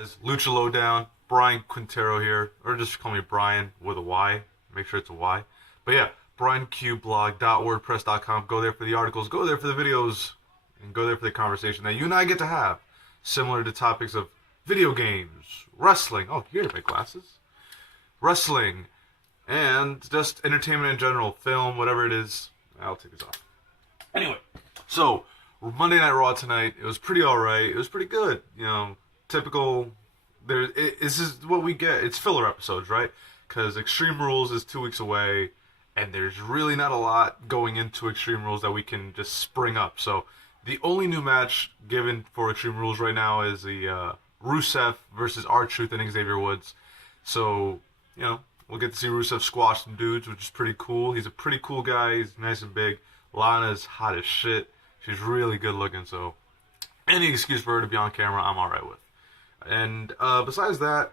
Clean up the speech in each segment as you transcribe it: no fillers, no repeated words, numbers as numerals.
As Lucha Lowdown, Brian Quintero here, or just call me Brian with a Y. Make sure it's a Y. But yeah, brianqblog.wordpress.com. Go there for the articles, go there for the videos, and go there for the conversation that you and I get to have, similar to topics of video games, wrestling. Oh, here are my glasses. Wrestling, and just entertainment in general, film, whatever it is. I'll take this off. Anyway, so Monday Night Raw tonight. It was pretty alright. It was pretty good. Typical. This is what we get. It's filler episodes, right? Because Extreme Rules is 2 weeks away, and there's really not a lot going into Extreme Rules that we can just spring up. So the only new match given for Extreme Rules right now is the Rusev versus R-Truth and Xavier Woods. So we'll get to see Rusev squash some dudes, which is pretty cool. He's a pretty cool guy. He's nice and big. Lana's hot as shit. She's really good looking, so any excuse for her to be on camera, I'm alright with. And besides that,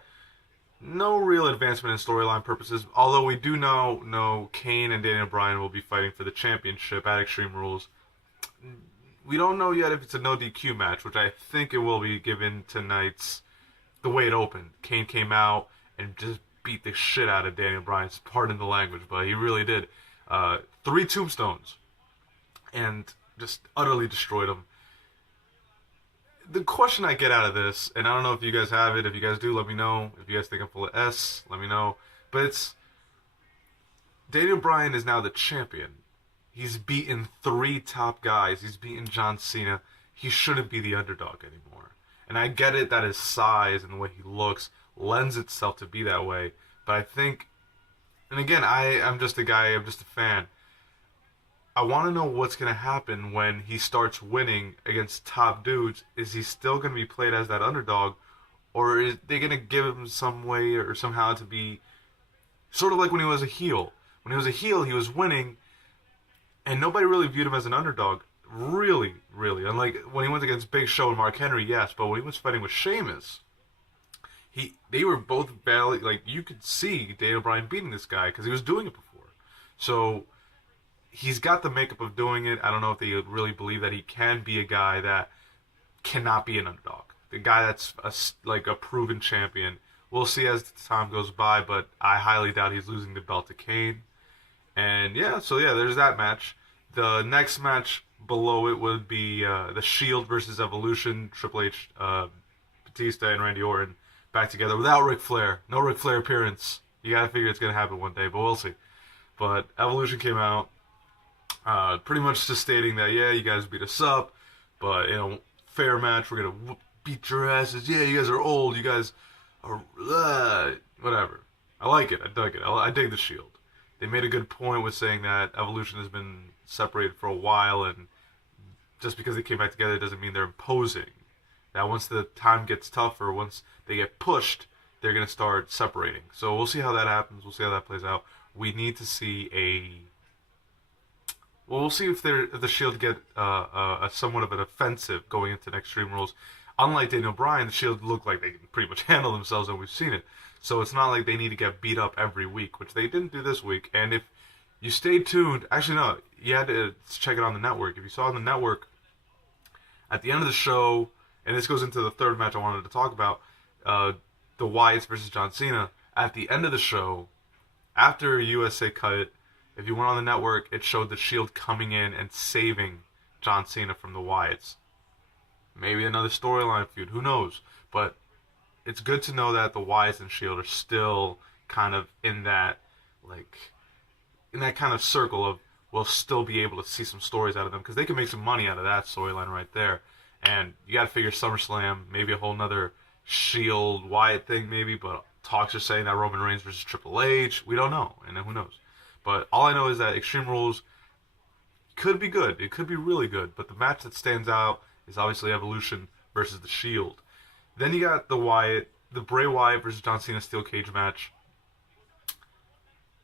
no real advancement in storyline purposes, although we do know Kane and Daniel Bryan will be fighting for the championship at Extreme Rules. We don't know yet if it's a no DQ match, which I think it will be given tonight's, the way it opened. Kane came out and just beat the shit out of Daniel Bryan, pardon the language, but he really did. 3 tombstones, and just utterly destroyed him. The question I get out of this, and I don't know if you guys have it, if you guys do, let me know. If you guys think I'm full of S, let me know. But it's, Daniel Bryan is now the champion. He's beaten 3 top guys. He's beaten John Cena. He shouldn't be the underdog anymore. And I get it that his size and the way he looks lends itself to be that way. But I think, and again, I'm just a guy, I'm just a fan. I want to know what's going to happen when he starts winning against top dudes. Is he still going to be played as that underdog? Or is they going to give him some way or somehow to be sort of like when he was a heel? When he was a heel, he was winning, and nobody really viewed him as an underdog. Really, really. Unlike when he went against Big Show and Mark Henry, yes. But when he was fighting with Sheamus, they were both barely, like, you could see Daniel Bryan beating this guy because he was doing it before. So he's got the makeup of doing it. I don't know if they really believe that he can be a guy that cannot be an underdog. The guy that's a proven champion. We'll see as time goes by, but I highly doubt he's losing the belt to Kane. And there's that match. The next match below it would be the Shield versus Evolution. Triple H, Batista, and Randy Orton back together without Ric Flair. No Ric Flair appearance. You gotta figure it's gonna happen one day, but we'll see. But Evolution came out. Pretty much just stating that, yeah, you guys beat us up, but, fair match, we're going to beat your asses. Yeah, you guys are old, you guys are, whatever. I like it, I dug it, I dig the Shield. They made a good point with saying that Evolution has been separated for a while, and just because they came back together doesn't mean they're imposing. That once the time gets tougher, once they get pushed, they're going to start separating. So we'll see how that happens, we'll see how that plays out. We need to see we'll see if the Shield get a somewhat of an offensive going into Extreme Rules. Unlike Daniel Bryan, the Shield look like they can pretty much handle themselves, and we've seen it. So it's not like they need to get beat up every week, which they didn't do this week. And if you stayed tuned, actually no, you had to check it on the network. If you saw on the network, at the end of the show, and this goes into the third match I wanted to talk about, the Wyatts versus John Cena. At the end of the show, after USA cut it, if you went on the network, it showed the Shield coming in and saving John Cena from the Wyatts. Maybe another storyline feud, who knows? But it's good to know that the Wyatts and Shield are still kind of in that kind of circle of, we'll still be able to see some stories out of them, because they can make some money out of that storyline right there. And you got to figure SummerSlam, maybe a whole nother Shield Wyatt thing maybe, but talks are saying that Roman Reigns versus Triple H. We don't know, and who knows? But all I know is that Extreme Rules could be good. It could be really good. But the match that stands out is obviously Evolution versus the Shield. Then you got the Bray Wyatt versus John Cena Steel Cage match.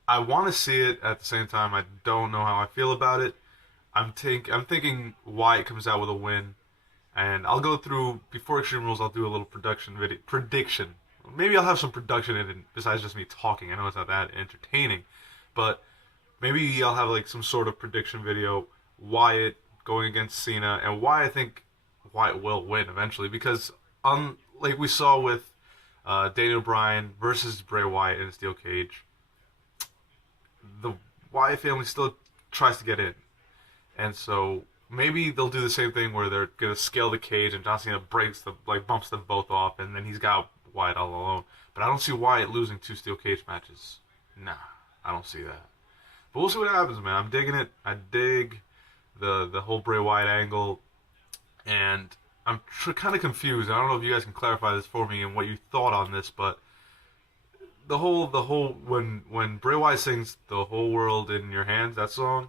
I want to see it. At the same time, I don't know how I feel about it. I'm thinking Wyatt comes out with a win. And I'll go through, before Extreme Rules, I'll do a little prediction. Maybe I'll have some production in it besides just me talking. I know it's not that entertaining. But maybe I'll have some sort of prediction video, Wyatt going against Cena, and why I think Wyatt will win eventually. Because like we saw with Daniel Bryan versus Bray Wyatt in a steel cage. The Wyatt family still tries to get in, and so maybe they'll do the same thing where they're gonna scale the cage and John Cena bumps them both off, and then he's got Wyatt all alone. But I don't see Wyatt losing 2 steel cage matches. Nah, I don't see that. But we'll see what happens, man. I'm digging it. I dig the whole Bray Wyatt angle, and I'm kind of confused. I don't know if you guys can clarify this for me and what you thought on this, but the whole when Bray Wyatt sings "The Whole World in Your Hands," that song,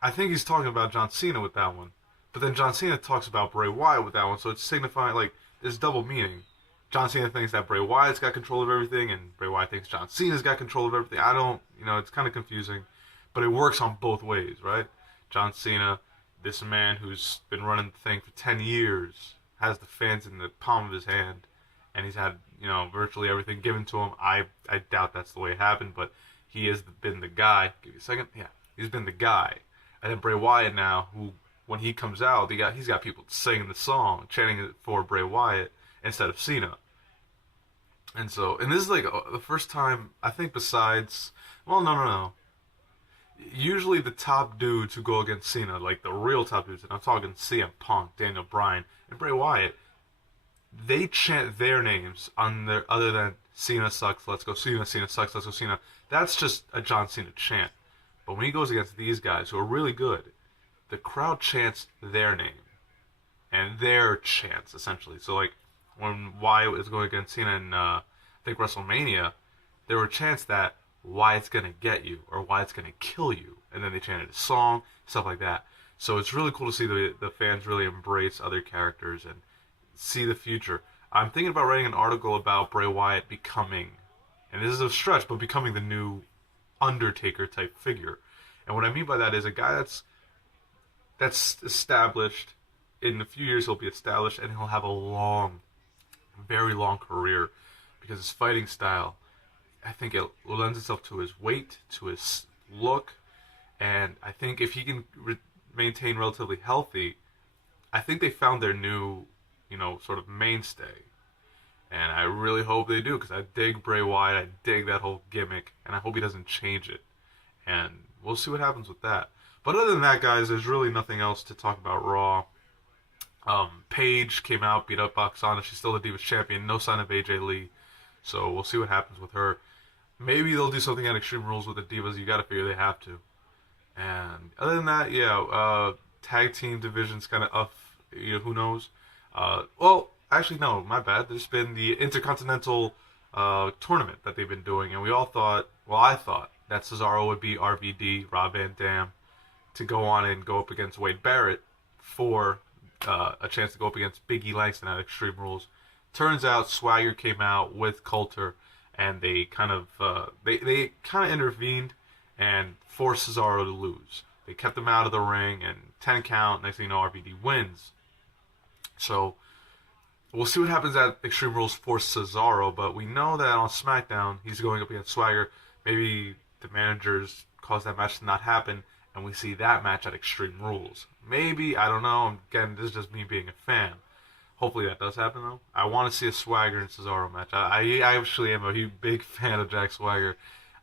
I think he's talking about John Cena with that one. But then John Cena talks about Bray Wyatt with that one, so it's signifying like there's double meaning. John Cena thinks that Bray Wyatt's got control of everything, and Bray Wyatt thinks John Cena's got control of everything. I don't, it's kind of confusing, but it works on both ways, right? John Cena, this man who's been running the thing for 10 years, has the fans in the palm of his hand, and he's had, virtually everything given to him. I doubt that's the way it happened, but he has been the guy. Give me a second. Yeah, he's been the guy. And then Bray Wyatt now, who, when he comes out, he's got people singing the song, chanting it for Bray Wyatt instead of Cena. And this is like the first time, I think besides, well, no. Usually the top dudes who go against Cena, like the real top dudes, and I'm talking CM Punk, Daniel Bryan, and Bray Wyatt, they chant their names other than Cena sucks, let's go Cena, Cena sucks, let's go Cena. That's just a John Cena chant. But when he goes against these guys who are really good, the crowd chants their name. And their chants, essentially. So like, when Wyatt was going against Cena in, I think, WrestleMania, there were chants that Wyatt's gonna get you, or Wyatt's gonna kill you. And then they chanted a song, stuff like that. So it's really cool to see the fans really embrace other characters and see the future. I'm thinking about writing an article about Bray Wyatt becoming, and this is a stretch, but becoming the new Undertaker type figure. And what I mean by that is a guy that's established. In a few years he'll be established, and he'll have a very long career, because his fighting style, I think it lends itself to his weight, to his look, and I think if he can maintain relatively healthy, I think they found their new, sort of mainstay. And I really hope they do, because I dig Bray Wyatt, I dig that whole gimmick, and I hope he doesn't change it. And we'll see what happens with that. But other than that, guys, there's really nothing else to talk about Raw. Paige came out, beat up Oksana. She's still the Divas champion. No sign of AJ Lee. So we'll see what happens with her. Maybe they'll do something at Extreme Rules with the Divas. You gotta figure they have to. And other than that, yeah, tag team division's kind of up. Who knows? Well, actually, no, my bad. There's been the Intercontinental tournament that they've been doing, and we all thought, well, I thought that Cesaro would be RVD, Rob Van Dam, to go on and go up against Wade Barrett for a chance to go up against Big E Langston at Extreme Rules. Turns out Swagger came out with Coulter, and they kind of intervened and forced Cesaro to lose. They kept him out of the ring, and 10 count. Next thing you know, RVD wins. So we'll see what happens at Extreme Rules for Cesaro, but we know that on SmackDown he's going up against Swagger. Maybe the managers cause that match to not happen, and we see that match at Extreme Rules. Maybe, I don't know. Again, this is just me being a fan. Hopefully that does happen, though. I want to see a Swagger and Cesaro match. I actually am a big fan of Jack Swagger.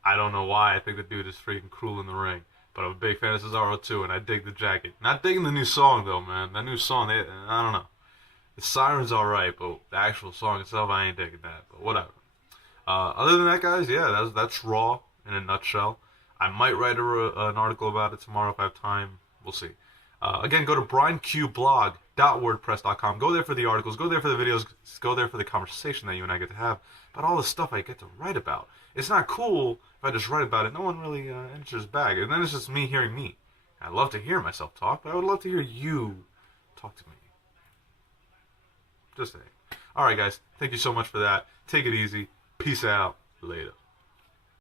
I don't know why. I think the dude is freaking cruel in the ring. But I'm a big fan of Cesaro, too, and I dig the jacket. Not digging the new song, though, man. That new song, I don't know. The Siren's alright, but the actual song itself, I ain't digging that. But whatever. Other than that, guys, yeah, that's Raw in a nutshell. I might write an article about it tomorrow if I have time. We'll see. Again, go to brianqblog.wordpress.com. Go there for the articles. Go there for the videos. Go there for the conversation that you and I get to have about all the stuff I get to write about. It's not cool if I just write about it. No one really enters back. And then it's just me hearing me. I love to hear myself talk, but I would love to hear you talk to me. Just saying. Alright, guys. Thank you so much for that. Take it easy. Peace out. Later.